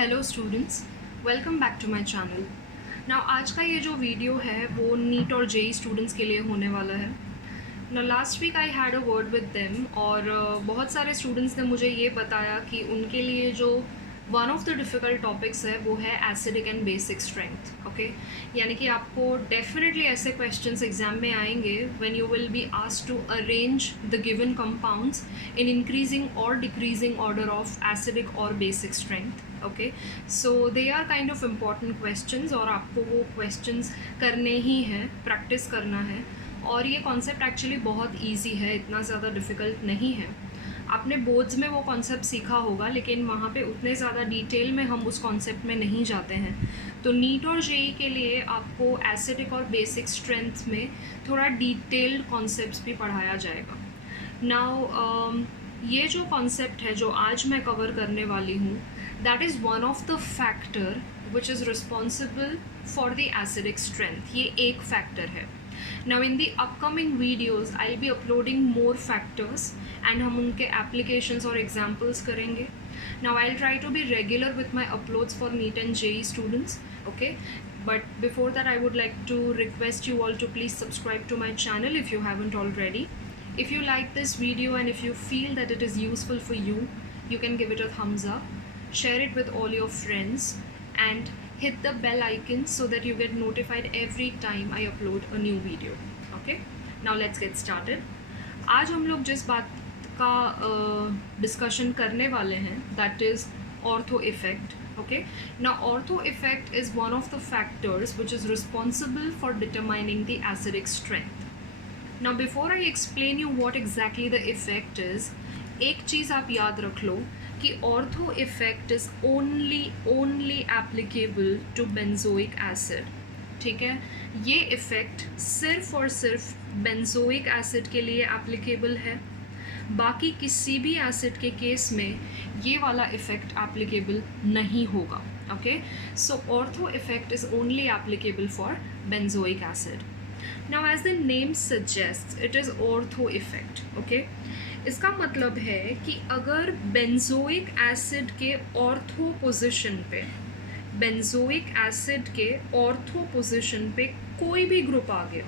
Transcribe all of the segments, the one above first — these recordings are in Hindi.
Hello students, welcome back to my channel. Now आज का ये जो वीडियो है वो नीट और जेई स्टूडेंट्स के लिए होने वाला है। Now last week I had a word with them और बहुत सारे स्टूडेंट्स ने मुझे ये बताया कि उनके लिए जो one of the difficult topics है वो है acidic and basic strength. Okay, यानी कि आपको डेफिनेटली ऐसे क्वेश्चंस एग्जाम में आएंगे when you will be asked to arrange the given compounds in increasing और डिक्रीजिंग ऑर्डर ऑफ एसिडिक और basic strength. Okay, so they are kind of important questions और आपको वो क्वेश्चंस करने ही हैं, प्रैक्टिस करना है। और ये कॉन्सेप्ट एक्चुअली बहुत ईजी है, इतना ज़्यादा डिफ़िकल्ट नहीं है। आपने बोर्ड्स में वो कॉन्सेप्ट सीखा होगा, लेकिन वहाँ पे उतने ज़्यादा डिटेल में हम उस कॉन्सेप्ट में नहीं जाते हैं। तो नीट और जेई के लिए आपको एसिडिक और बेसिक स्ट्रेंथ में थोड़ा डिटेल्ड कॉन्सेप्ट्स भी पढ़ाया जाएगा। नाउ ये जो कॉन्सेप्ट है जो आज मैं कवर करने वाली हूँ, that is one of the factor which is responsible for the acidic strength. ये एक फैक्टर है। Now in the upcoming videos I'll be uploading more factors and हम उनके applications और examples करेंगे. Now I'll try to be regular with my uploads for NEET and JEE students, okay? But before that I would like to request you all to please subscribe to my channel if you haven't already. If you like this video and if you feel that it is useful for you, you can give it a thumbs up, share it with all your friends and hit the bell icon so that you get notified every time I upload a new video. Okay, now let's get started. आज हम लोग जिस बात का डिस्कशन करने वाले हैं that is ortho effect. Okay, now ortho effect is one of the factors which is responsible for determining the acidic strength. Now before I explain you what exactly the effect is, एक चीज़ आप याद रख लो कि ortho effect is only applicable to benzoic acid. ठीक है, ये इफ़ेक्ट सिर्फ और सिर्फ बेंजोइक एसिड के लिए एप्लीकेबल है। बाकी किसी भी एसिड के केस में ये वाला इफ़ेक्ट एप्लीकेबल नहीं होगा। Okay, so ortho effect is only applicable for benzoic acid. Now as the name suggest, it is ortho effect. Okay, इसका मतलब है कि अगर बेंजोइक एसिड के ऑर्थो पोजीशन पे, बेंजोइक एसिड के ऑर्थो पोजीशन पे कोई भी ग्रुप आ गया,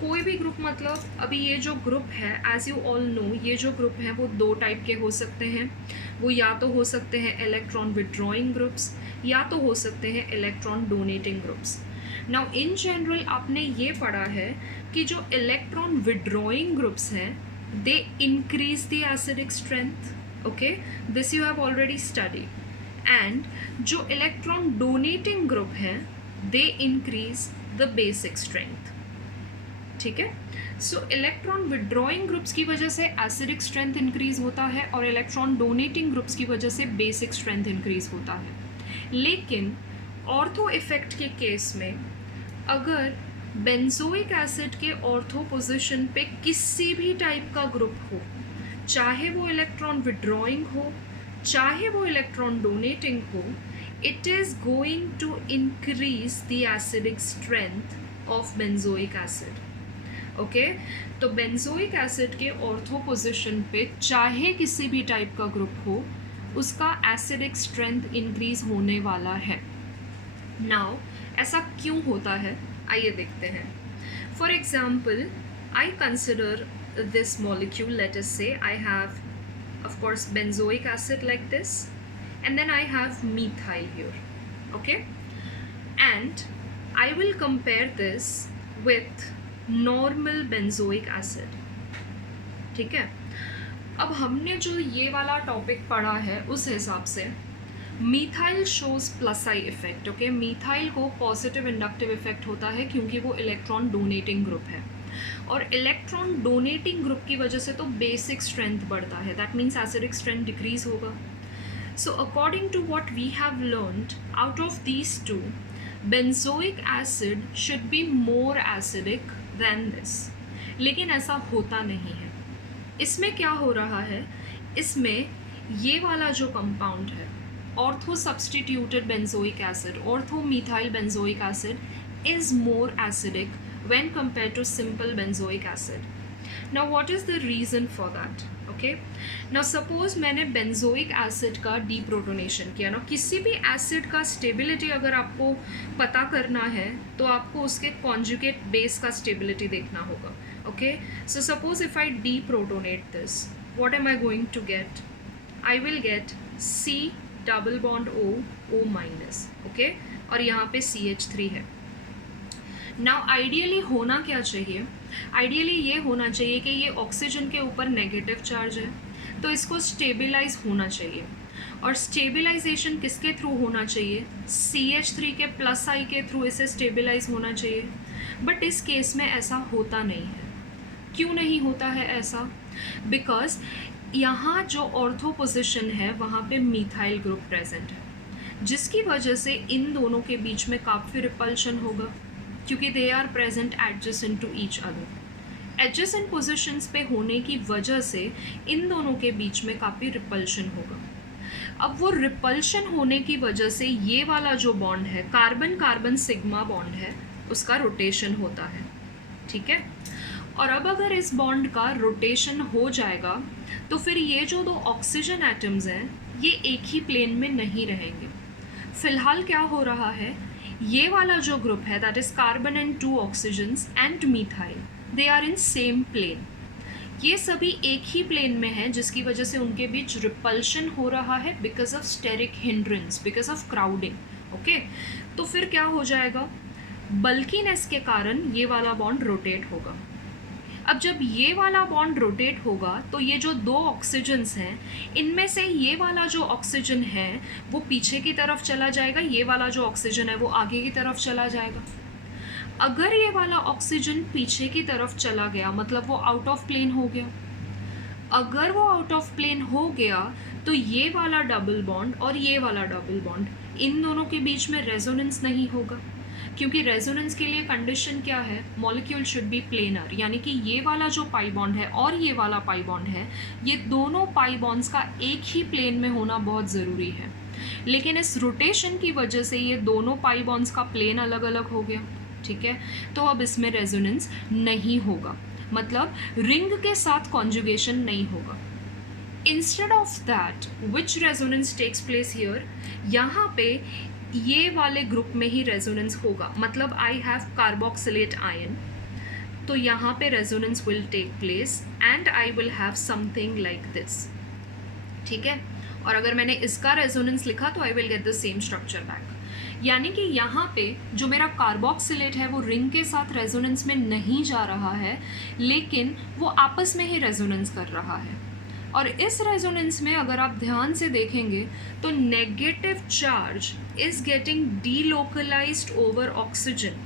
कोई भी ग्रुप मतलब अभी ये जो ग्रुप है, एज यू ऑल नो, ये जो ग्रुप है वो दो टाइप के हो सकते हैं। वो या तो हो सकते हैं इलेक्ट्रॉन विड्रॉइंग ग्रुप्स या तो हो सकते हैं electron donating groups. Now in general आपने ये पढ़ा है कि जो इलेक्ट्रॉन विड्रॉइंग ग्रुप्स हैं they increase the acidic strength. Okay, this you have already studied. And जो electron donating group है they increase the basic strength. ठीक है, so electron withdrawing groups की वजह से acidic strength increase होता है और electron donating groups की वजह से basic strength increase होता है। लेकिन ऑर्थो इफेक्ट के केस में अगर बेंजोइक एसिड के ऑर्थो पोजीशन पे किसी भी टाइप का ग्रुप हो, चाहे वो इलेक्ट्रॉन विड्रॉइंग हो चाहे वो इलेक्ट्रॉन डोनेटिंग हो, it is going to increase the acidic strength of benzoic acid. Okay, तो बेंजोइक एसिड के ऑर्थो पोजीशन पे चाहे किसी भी टाइप का ग्रुप हो, उसका एसिडिक स्ट्रेंथ इंक्रीज होने वाला है। नाउ ऐसा क्यों होता है, आइए देखते हैं। For example, I consider this molecule, let us say I have of course benzoic acid like this and then I have methyl here. Okay, and I will compare this with normal benzoic acid. ठीक है, अब हमने जो ये वाला टॉपिक पढ़ा है उस हिसाब से methyl shows plus I effect. Okay, methyl को पॉजिटिव इंडक्टिव इफेक्ट होता है क्योंकि वो इलेक्ट्रॉन डोनेटिंग ग्रुप है और इलेक्ट्रॉन डोनेटिंग ग्रुप की वजह से तो बेसिक स्ट्रेंथ बढ़ता है, that means acidic strength decrease होगा। So according to what we have learned out of these two, benzoic acid should be more acidic than this, लेकिन ऐसा होता नहीं है। इसमें क्या हो रहा है, इसमें ये वाला जो कंपाउंड है ortho substituted benzoic acid, ortho methyl benzoic acid is more acidic when compared to simple benzoic acid. Now what is the reason for that? Okay. Now suppose मैंने बेंजोइक एसिड का डीप्रोटोनेशन किया ना, किसी भी एसिड का स्टेबिलिटी अगर आपको पता करना है तो आपको उसके कॉन्जुगेट बेस का स्टेबिलिटी देखना होगा। Okay, so suppose if I deprotonate this, what am I going to get? I will get C double bond O minus. Okay, और यहाँ पे CH3 है। नाउ आइडियली होना क्या चाहिए? आइडियली ये होना चाहिए कि ये ऑक्सीजन के ऊपर नेगेटिव चार्ज है, तो इसको स्टेबिलाइज होना चाहिए। और स्टेबिलाइजेशन किसके थ्रू होना चाहिए? CH3 के प्लस आई के थ्रू इसे स्टेबिलाइज होना चाहिए। बट इस केस में ऐसा होता नहीं है। क्यों नहीं होता है ऐसा? बिकॉज यहाँ जो ऑर्थो पोजिशन है वहाँ पे मीथाइल ग्रुप प्रेजेंट है, जिसकी वजह से इन दोनों के बीच में काफ़ी रिपल्शन होगा, क्योंकि they are present adjacent to each other. Adjacent positions पे होने की वजह से इन दोनों के बीच में काफ़ी रिपल्शन होगा। अब वो रिपल्शन होने की वजह से ये वाला जो बॉन्ड है, कार्बन कार्बन सिग्मा बॉन्ड है, उसका रोटेशन होता है। ठीक है, और अब अगर इस बॉन्ड का रोटेशन हो जाएगा तो फिर ये जो दो ऑक्सीजन एटम्स हैं ये एक ही प्लेन में नहीं रहेंगे। फिलहाल क्या हो रहा है, ये वाला जो ग्रुप है that is carbon and 2 oxygens and methyl, they are in same plane. ये सभी एक ही प्लेन में हैं, जिसकी वजह से उनके बीच रिपल्शन हो रहा है because of steric hindrance, because of crowding. Okay, तो फिर क्या हो जाएगा, बल्कीनेस के कारण ये वाला बॉन्ड रोटेट होगा। अब जब ये वाला बॉन्ड रोटेट होगा तो ये जो दो ऑक्सीजन्स हैं इनमें से ये वाला जो ऑक्सीजन है वो पीछे की तरफ चला जाएगा, ये वाला जो ऑक्सीजन है वो आगे की तरफ चला जाएगा। अगर ये वाला ऑक्सीजन पीछे की तरफ चला गया मतलब वो आउट ऑफ प्लेन हो गया। अगर वो आउट ऑफ प्लेन हो गया तो ये वाला डबल बॉन्ड और ये वाला डबल बॉन्ड, इन दोनों के बीच में रेजोनेंस नहीं होगा, क्योंकि रेजोनेंस के लिए कंडीशन क्या है, मॉलिक्यूल शुड बी प्लेनर, यानी कि ये वाला जो पाई बॉन्ड है और ये वाला पाई बॉन्ड है, ये दोनों पाई बॉन्ड्स का एक ही प्लेन में होना बहुत ज़रूरी है। लेकिन इस रोटेशन की वजह से ये दोनों पाई बॉन्ड्स का प्लेन अलग अलग हो गया। ठीक है, तो अब इसमें रेजोनेंस नहीं होगा, मतलब रिंग के साथ कॉन्जुगेशन नहीं होगा। Instead of that which resonance takes place here, यहाँ पे ये वाले ग्रुप में ही रेजोनेंस होगा, मतलब आई हैव कार्बोक्सिलेट आयन, तो यहाँ पे resonance will take place and I will have something like this. ठीक है, और अगर मैंने इसका रेजोनेंस लिखा तो I will get the same structure back. यानी कि यहाँ पे जो मेरा कार्बोक्सिलेट है वो रिंग के साथ रेजोनेंस में नहीं जा रहा है, लेकिन वो आपस में ही रेजोनेंस कर रहा है। और इस रेजोनेंस में अगर आप ध्यान से देखेंगे तो negative charge is getting delocalised over oxygen.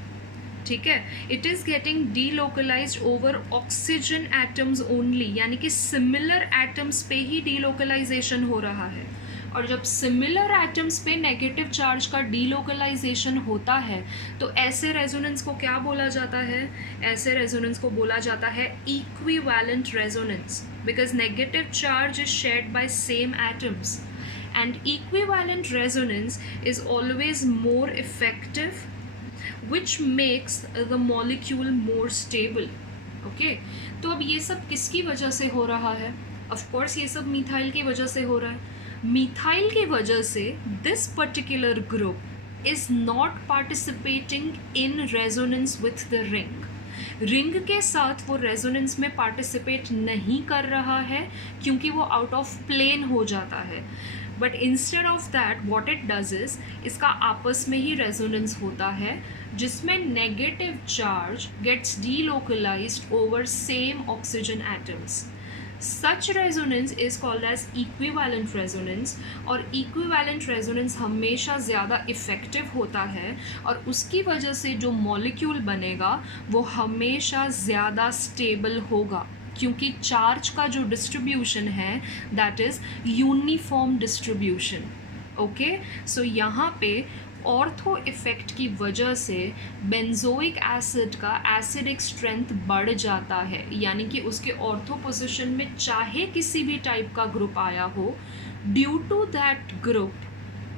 ठीक है, it is getting delocalised over oxygen atoms only, यानी कि सिमिलर एटम्स पे ही डीलोकलाइजेशन हो रहा है। और जब सिमिलर एटम्स पे नेगेटिव चार्ज का डीलोकलाइजेशन होता है तो ऐसे रेजोनेंस को क्या बोला जाता है? ऐसे रेजोनेंस को बोला जाता है equivalent resonance, because negative charge is shared by same atoms and equivalent resonance is always more effective, which makes the molecule more stable. Okay, तो अब ये सब किसकी वजह से हो रहा है? Of course ये सब मिथाइल की वजह से हो रहा है। मिथाइल की वजह से this particular group is not participating in resonance with the ring. Ring के साथ वो रेजोनेंस में पार्टिसिपेट नहीं कर रहा है क्योंकि वो आउट ऑफ प्लेन हो जाता है। But instead of that what it does is, इसका आपस में ही रेजोनेंस होता है जिसमें negative charge gets delocalized over same oxygen atoms. Such resonance is called as equivalent resonance, और equivalent resonance हमेशा ज़्यादा इफ़ेक्टिव होता है और उसकी वजह से जो मॉलिक्यूल बनेगा वो हमेशा ज़्यादा स्टेबल होगा, क्योंकि चार्ज का जो डिस्ट्रीब्यूशन है that is uniform distribution. Okay, so यहाँ पे ऑर्थो इफेक्ट की वजह से बेंजोइक एसिड का एसिडिक स्ट्रेंथ बढ़ जाता है, यानी कि उसके ऑर्थो पोजीशन में चाहे किसी भी टाइप का ग्रुप आया हो, due to that group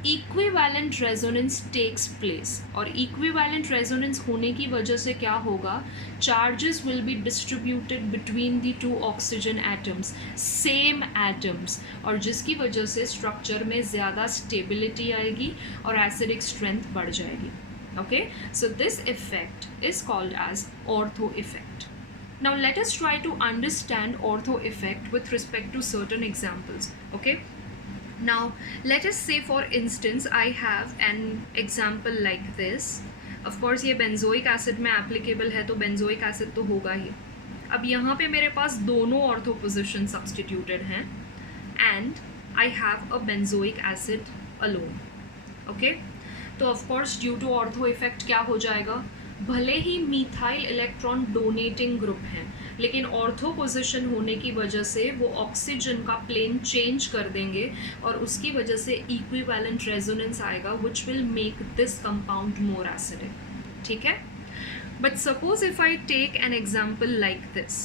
equivalent resonance takes place, और इक्विवेलेंट रेजोनेंस होने की वजह से क्या होगा, charges will be distributed between the two oxygen atoms, same atoms, और जिसकी वजह से स्ट्रक्चर में ज़्यादा स्टेबिलिटी आएगी और एसिडिक स्ट्रेंथ बढ़ जाएगी. Okay, so this effect is called as ortho effect. Now let us try to understand ortho effect with respect to certain examples. Okay, now let us say for instance I have an example like this. Of course ये benzoic acid में applicable है, तो benzoic acid तो होगा ही. अब यहाँ पे मेरे पास दोनों ortho position substituted हैं and I have a benzoic acid alone. Okay, तो of course due to ortho effect क्या हो जाएगा, भले ही मीथाइल इलेक्ट्रॉन डोनेटिंग ग्रुप हैं, लेकिन ऑर्थो पोजीशन होने की वजह से वो ऑक्सीजन का प्लेन चेंज कर देंगे और उसकी वजह से इक्विवेलेंट रेजोनेंस आएगा which will make this compound more acidic. ठीक है, but suppose if I take an example like this,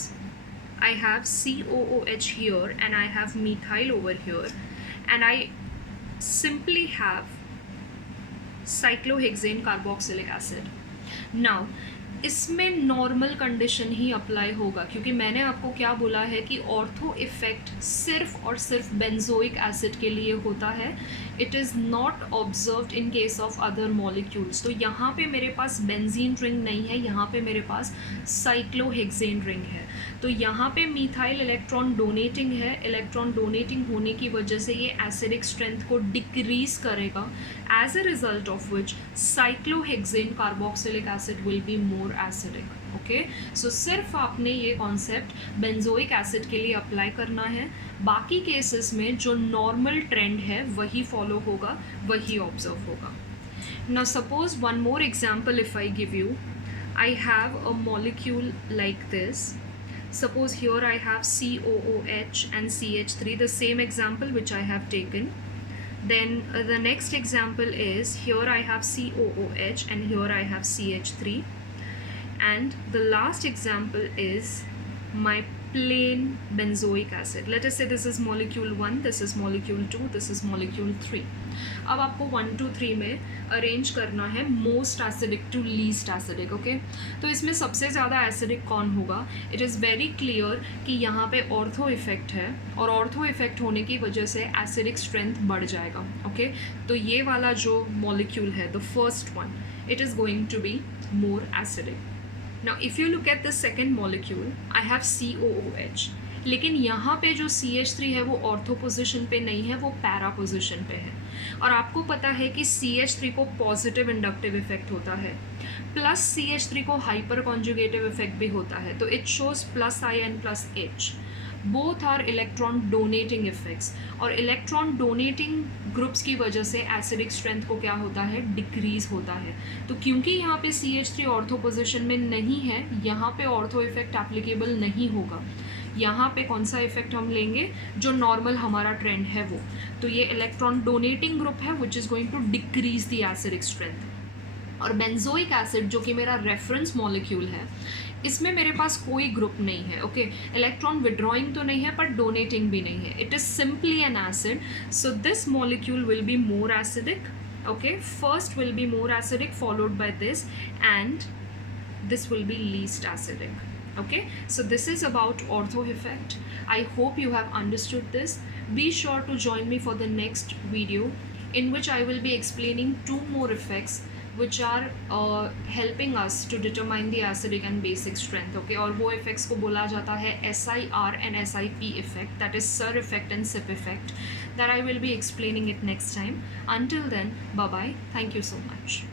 I have COOH here and I have methyl over here and I simply have cyclohexane carboxylic acid. Now इसमें नॉर्मल कंडीशन ही अप्लाई होगा, क्योंकि मैंने आपको क्या बोला है कि ऑर्थो इफेक्ट सिर्फ और सिर्फ बेंजोइक एसिड के लिए होता है. It is not observed in case of other molecules. तो यहाँ पे मेरे पास बेंजीन रिंग नहीं है, यहाँ पे मेरे पास साइक्लोहेक्सेन रिंग है. तो यहाँ पे मीथाइल इलेक्ट्रॉन डोनेटिंग है, इलेक्ट्रॉन डोनेटिंग होने की वजह से ये एसिडिक स्ट्रेंथ को डिक्रीज करेगा, as a result of which cyclohexane carboxylic acid will be more acidic. Okay, so सिर्फ आपने ये कॉन्सेप्ट बेंजोइक एसिड के लिए अप्लाई करना है. बाकी केसेस में जो नॉर्मल ट्रेंड है वही फॉलो होगा, वही ऑब्जर्व होगा. Now suppose one more example if I give you, I have a molecule like this. Suppose here I have COOH and CH3, the same example which I have taken. Then the next example is here I have COOH and here I have CH3. And the last example is my plain benzoic acid. Let us say this is molecule 1, this is molecule 2, this is molecule 3. अब आपको 1 2 3 में अरेंज करना है most acidic to least acidic. Okay, तो इसमें सबसे ज़्यादा एसिडिक कौन होगा? इट इज़ वेरी क्लियर कि यहाँ पे ऑर्थो इफेक्ट है, और ऑर्थो इफेक्ट होने की वजह से एसिडिक स्ट्रेंथ बढ़ जाएगा. ओके, तो ये वाला जो मॉलिक्यूल है, the first one, it is going to be more acidic. Now if you look at the second molecule, I have COOH, लेकिन यहाँ पे जो CH3 है वो ऑर्थो पोजिशन पे नहीं है, वो पैरा पोजिशन पे है. और आपको पता है कि CH3 को पॉजिटिव इंडक्टिव इफेक्ट होता है, प्लस CH3 को हाइपर कॉन्जुगेटिव इफेक्ट भी होता है. तो it shows +I and +H. Both are electron donating effects, और इलेक्ट्रॉन डोनेटिंग ग्रुप्स की वजह से एसिडिक स्ट्रेंथ को क्या होता है, डिक्रीज होता है. तो क्योंकि यहाँ पे CH3 ऑर्थो पोजिशन में नहीं है, यहाँ पे ऑर्थो इफेक्ट एप्लीकेबल नहीं होगा. यहाँ पे कौन सा इफेक्ट हम लेंगे, जो नॉर्मल हमारा ट्रेंड है वो. तो ये इलेक्ट्रॉन डोनेटिंग ग्रुप है which is going to decrease the acidic strength. और बेंजोइक एसिड जो कि मेरा रेफरेंस मॉलिक्यूल है, इसमें मेरे पास कोई ग्रुप नहीं है. ओके, इलेक्ट्रॉन विड्रॉइंग तो नहीं है पर डोनेटिंग भी नहीं है. It is simply N acid. So this molecule will be more acidic. Okay, first will be more acidic followed by this, and this will be least acidic. Okay, so this is about ortho effect. I hope you have understood this. Be sure to join me for the next video in which I will be explaining 2 more effects which are helping us to determine the acidic and basic strength. Okay, और वो effects को बोला जाता है SIR and SIP effect, that is SIR effect and SIP effect, that I will be explaining it next time. Until then, bye bye. Thank you so much.